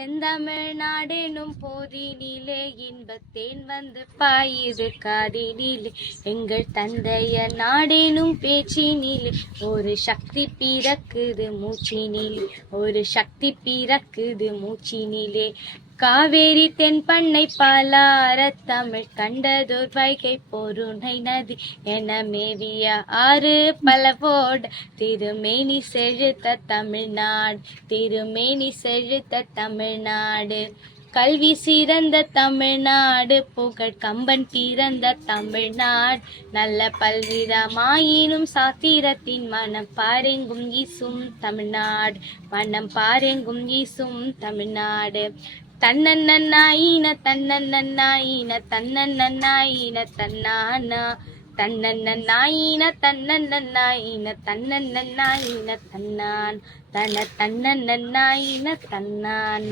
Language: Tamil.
செந்தமிழ்நாடெனும் போதினிலே இன்பத்தேன் வந்து பாயுது காதினிலே. எங்கள் தந்தையர் நாடெனும் பேச்சினிலே ஒரு சக்தி பிறக்குது மூச்சினிலே, ஒரு சக்தி பிறக்குது மூச்சினிலே. காவேரி தென்பண்ணை பாலார தமிழ் கண்டதோர் வைகை பொருணை நதி என மேவிய ஆறு பலவோடு திருமேனி செழுத்த தமிழ்நாடு, திருமேனி செழுத்த தமிழ்நாடு. கல்வி சிறந்த தமிழ்நாடு, புகழ் கம்பன் பிறந்த தமிழ்நாடு. நல்ல பல்விதமாயினும் சாத்திரத்தின் மனம் பாரெங்கும் ஈசும் தமிழ்நாடு, மனம் பாரெங்கும் ஈசும் தமிழ்நாடு. தன்னன்னாயின தன்னன்னாயின தன்னன்னாயின தன்னானா, தன்னன்னாயின தன்னன்னாயின தன்னன்னாயின தன்னான், தன்னன்னாயின தன்னான்.